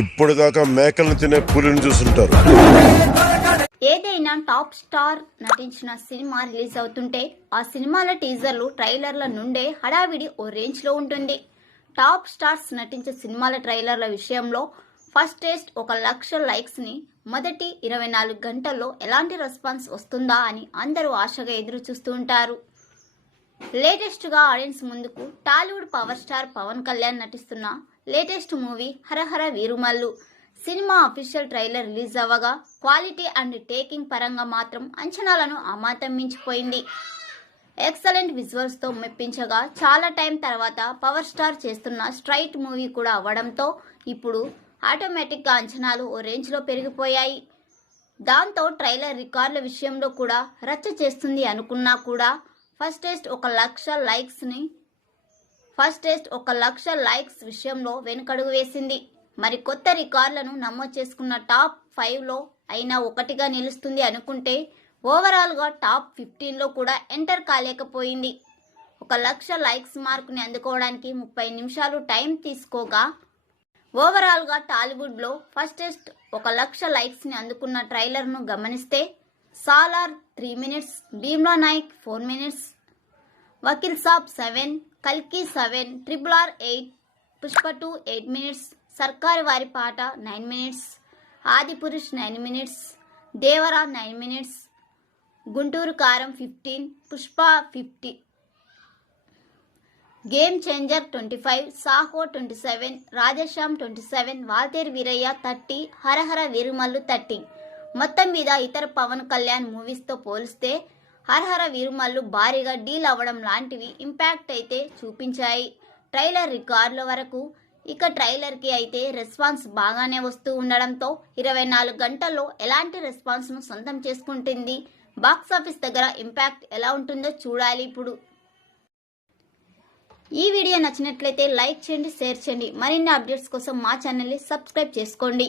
ఇప్పుడు దాకా మేకలను తినే పులిని చూసుంటారు. ఏదైనా టాప్ స్టార్ నటించిన సినిమా రిలీజ్ అవుతుంటే ఆ సినిమాల టీజర్లు ట్రైలర్ల నుండే హడావిడి ఓ రేంజ్లో ఉంటుంది. టాప్ స్టార్స్ నటించే సినిమాల ట్రైలర్ల విషయంలో ఫస్ట్ టేస్ట్ ఒక లక్ష లైక్స్ని మొదటి ఇరవై నాలుగు గంటల్లో ఎలాంటి రెస్పాన్స్ వస్తుందా అని అందరూ ఆశగా ఎదురు చూస్తూ ఉంటారు. లేటెస్ట్గా ఆడియన్స్ ముందుకు Tollywood power star Pawan Kalyan నటిస్తున్న latest movie Harihara Veeramallu. Cinema official trailer release అవ్వగా quality and taking పరంగా మాత్రం అంచనాలను అమాతం మించిపోయింది ఎక్సలెంట్ విజువల్స్తో మెప్పించగా చాలా టైం తర్వాత పవర్ స్టార్ చేస్తున్న స్ట్రైట్ మూవీ కూడా అవ్వడంతో ఇప్పుడు ఆటోమేటిక్గా అంచనాలు ఓ రేంజ్లో పెరిగిపోయాయి. దాంతో ట్రైలర్ రికార్డుల విషయంలో కూడా రచ్చ చేస్తుంది అనుకున్నా కూడా ఫస్ట్ టెస్ట్ ఒక లక్ష లైక్స్ని ఫస్ట్ టెస్ట్ ఒక లక్ష లైక్స్ విషయంలో వెనుకడుగు వేసింది. మరి కొత్త రికార్డులను నమోదు చేసుకున్న టాప్ ఫైవ్లో అయినా ఒకటిగా నిలుస్తుంది అనుకుంటే ఓవరాల్గా టాప్ ఫిఫ్టీన్లో కూడా ఎంటర్ కాలేకపోయింది. ఒక లక్ష లైక్స్ మార్కుని అందుకోవడానికి ముప్పై నిమిషాలు టైం తీసుకోగా ఓవరాల్గా టాలీవుడ్లో ఫస్ట్ టెస్ట్ ఒక లక్ష లైక్స్ని అందుకున్న ట్రైలర్ను గమనిస్తే Salaar three minutes Bheemla Nayak four minutes Vakeel Saab seven కల్కి seven triple R eight Pushpa two eight minutes Sarkaru Vaari Paata nine minutes Adi Purush nine minutes Devara nine minutes Guntur Kaaram fifteen Pushpa fifty game changer twenty five Saaho twenty seven Radheshyam twenty seven Waltair Veerayya thirty Harihara Veeramallu thirty మొత్తం మీద ఇతర పవన్ కళ్యాణ్ మూవీస్తో పోలిస్తే హరహర వీరుమల్లు భారీగా deal అవ్వడం లాంటివి impact అయితే చూపించాయి. Trailer రికార్డుల వరకు ఇక ట్రైలర్కి అయితే రెస్పాన్స్ బాగానే వస్తూ ఉండడంతో ఇరవై నాలుగు గంటల్లో ఎలాంటి రెస్పాన్స్ను సొంతం చేసుకుంటుంది? బాక్సాఫీస్ దగ్గర ఇంపాక్ట్ ఎలా ఉంటుందో చూడాలి ఇప్పుడు. ఈ వీడియో నచ్చినట్లయితే లైక్ చేయండి షేర్ చేయండి. మరిన్ని అప్డేట్స్ కోసం మా ఛానల్ని సబ్స్క్రైబ్ చేసుకోండి.